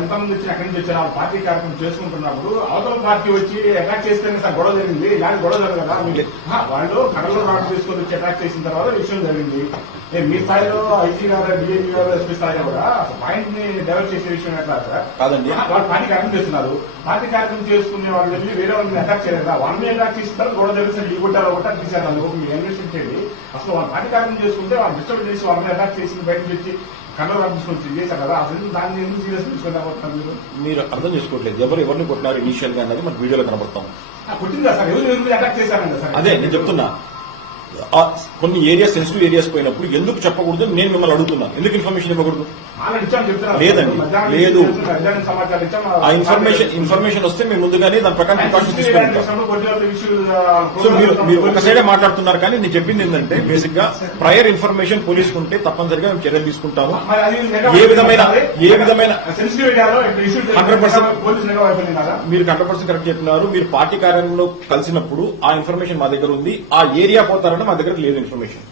ఎంతమంది వచ్చి అక్కడి నుంచి వచ్చారు ఆ పార్టీ కార్యక్రమం చేసుకుంటున్నప్పుడు అవతల పార్టీ వచ్చి అటాక్ చేస్తేనే సార్ గొడవ జరిగింది. ఇలాంటి గొడవ జరగదు కదా. వాళ్ళు కడలో రాడ్ తీసుకొని వచ్చి అటాక్ చేసిన తర్వాత విషయం జరిగింది. మీ స్థాయిలో ఐజీ గారు, డిఐజీ గారు, ఎస్పీ స్థాయిలో కూడా పాయింట్ ని డెవలప్ చేసే విషయం ఎట్లా సార్? కాదండి, వాళ్ళు పార్టీ కార్యక్రమం చేస్తున్నారు. పార్టీ కార్యక్రమం చేసుకునే వాళ్ళు వెళ్ళి వేరే వాళ్ళని అటాక్ చేయలేదు కదా. వాళ్ళని అటాక్ చేసిన తర్వాత గొడవ జరిగితే ఈ గుట్టారు ఒకటి తీశారు. మీరు ఇన్వెస్టిగేట్ చేయండి. అసలు వాళ్ళు పార్టీ కార్యక్రమం చేసుకుంటే వాళ్ళు డిస్టర్బ్ చేసి వాళ్ళని అటాక్ చేసి బయటకు వచ్చి కలర్ తీసుకొని చేశారు కదా. అసలు దాన్ని ఎందుకు సీరియస్ తీసుకుని మీరు అర్థం చేసుకోవట్లేదు. ఎవరిని కొట్టినారు ఇనిషియల్ గా అన్నది మనకు వీడియోలో కనబడతాం. కొట్టిందా సార్? ఎవరు అటాక్ చేశారండి సార్? అదే నేను చెప్తున్నా. కొన్ని ఏరియాస్ సెన్సిటివ్ ఏరియాస్ పోయినప్పుడు ఎందుకు చెప్పకూడదు నేను మిమ్మల్ని అడుగుతున్నాను. ఎందుకు ఇన్ఫర్మేషన్ ఇవ్వకూడదు? లేదండి, లేదు. ఆ ఇన్ఫర్మేషన్ వస్తే మేము ముందుగానే దాని ప్రకారం ప్రికాషన్ తీసుకుంటాం. సో మీరు ఒక సైడే మాట్లాడుతున్నారు. కానీ నేను చెప్పింది ఏంటంటే బేసిక్ గా ప్రయర్ ఇన్ఫర్మేషన్ పోలీసుకు ఉంటే తప్పనిసరిగా మేము చర్యలు తీసుకుంటాము. ఏ విధమైన 100% మీరు 100% కరెక్ట్ చెప్తున్నారు. మీరు పార్టీ కార్యాలయంలో కలిసినప్పుడు ఆ ఇన్ఫర్మేషన్ మా దగ్గర ఉంది. ఆ ఏరియా పోతారని మా దగ్గర లేదు ఇన్ఫర్మేషన్.